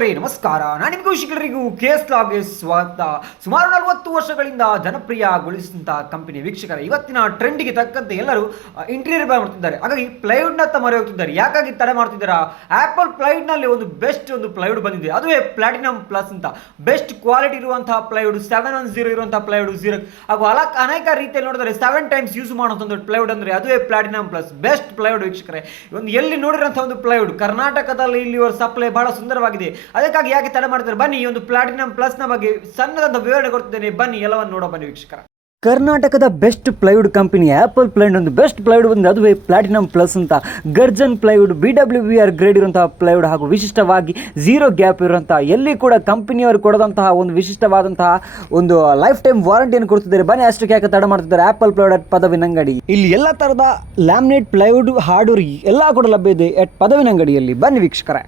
ವೀಕ್ಷಕರೇ ನಮಸ್ಕಾರ. ನಾನು ನಿಮಗೂ ವೀಕ್ಷಕರಿಗೂ ಕೇಸ್ ಲಾಗ್ಗೆ ಸ್ವಾಗತ. ಸುಮಾರು 40 ವರ್ಷಗಳಿಂದ ಜನಪ್ರಿಯಗೊಳಿಸಿದಂತಹ ಕಂಪನಿ ವೀಕ್ಷಕರೇ, ಇವತ್ತಿನ ಟ್ರೆಂಡ್ಗೆ ತಕ್ಕಂತೆ ಎಲ್ಲರೂ ಇಂಟೀರಿಯರ್ ಮಾಡ್ತಿದ್ದಾರೆ. ಹಾಗಾಗಿ ಪ್ಲೈವುಡ್ನ ಮರೆ ಹೋಗ್ತಿದ್ದಾರೆ. ಯಾಕಾಗಿ ತಡೆ ಮಾಡ್ತಿದ್ದಾರಾ? ಆಪಲ್ ಪ್ಲೈವುಡ್ನಲ್ಲಿ ಒಂದು ಬೆಸ್ಟ್ ಪ್ಲೈವುಡ್ ಬಂದಿದೆ, ಅದುವೇ ಪ್ಲಾಟಿನಂ ಪ್ಲಸ್ ಅಂತ. ಬೆಸ್ಟ್ ಕ್ವಾಲಿಟಿ ಇರುವಂತಹ ಪ್ಲೈವುಡ್, 710 ಇರುವಂತಹ ಪ್ಲೈವುಡ್, ಹಾಗೂ ಅನೇಕ ರೀತಿಯಲ್ಲಿ ನೋಡಿದರೆ 7 ಟೈಮ್ಸ್ ಯೂಸ್ ಮಾಡುವಂಥ ಒಂದು ಪ್ಲೈವುಡ್ ಅಂದರೆ ಅದುವೇ ಪ್ಲಾಟಿನಂ ಪ್ಲಸ್ ಬೆಸ್ಟ್ ಪ್ಲೈವುಡ್ ವೀಕ್ಷಕರೇ. ಒಂದು ಎಲ್ಲಿ ನೋಡಿರುವಂತಹ ಒಂದು ಪ್ಲೈವುಡ್ ಕರ್ನಾಟಕದಲ್ಲಿ ಇಲ್ಲಿ ಸಪ್ಲೈ ಬಹಳ ಸುಂದರವಾಗಿದೆ. ಅದಕ್ಕಾಗಿ ಯಾಕೆ ತಡೆ ಮಾಡ್ತಾರೆ? ಬನ್ನಿ ಈ ಒಂದು ಪ್ಲಾಟಿನಂ ಪ್ಲಸ್ ನ ಬಗ್ಗೆ ಸಣ್ಣದಾದ ವಿವರಣೆ ಕೊಡ್ತಿದ್ದೇನೆ. ಬನ್ನಿ ಎಲ್ಲವನ್ನು ನೋಡೋ ಬನ್ನಿ ವೀಕ್ಷಕರ. ಕರ್ನಾಟಕದ best plywood company apple plywood ಒಂದು ಬೆಸ್ಟ್ ಪ್ಲೈವುಡ್ ಬಂದು ಅದುವೇ ಪ್ಲಾಟಿನಂ ಪ್ಲಸ್ ಅಂತ. ಗರ್ಜನ್ ಪ್ಲೈವುಡ್ BWR ಗ್ರೇಡ್ ಇರುವಂತಹ ಪ್ಲೈವುಡ್ ಹಾಗೂ ವಿಶಿಷ್ಟವಾಗಿ 0 ಗ್ಯಾಪ್ ಇರುವಂತಹ, ಎಲ್ಲಿ ಕೂಡ ಕಂಪನಿಯವರು ಕೊಡದಂತಹ ಒಂದು ವಿಶಿಷ್ಟವಾದಂತಹ ಒಂದು ಲೈಫ್ ಟೈಮ್ ವಾರಂಟಿಯನ್ನು ಕೊಡ್ತಿದ್ದಾರೆ. ಬನ್ನಿ ಅಷ್ಟಕ್ಕೆ ಯಾಕೆ ತಡೆ ಮಾಡ್ತಿದ್ದಾರೆ? ಆಪಲ್ ಪ್ಲೈವುಡ್ ಅಟ್ ಪದವಿನ ಅಂಗಡಿ. ಇಲ್ಲಿ ಎಲ್ಲ ತರಹದ ಲ್ಯಾಮಿನೇಟ್ ಪ್ಲೈವುಡ್ ಹಾರ್ಡ್ವೇರ್ ಎಲ್ಲ ಕೂಡ ಲಭ್ಯ ಇದೆ ಅಟ್ ಪದವಿನ ಅಂಗಡಿಯಲ್ಲಿ. ಬನ್ನಿ ವೀಕ್ಷಕರೇ.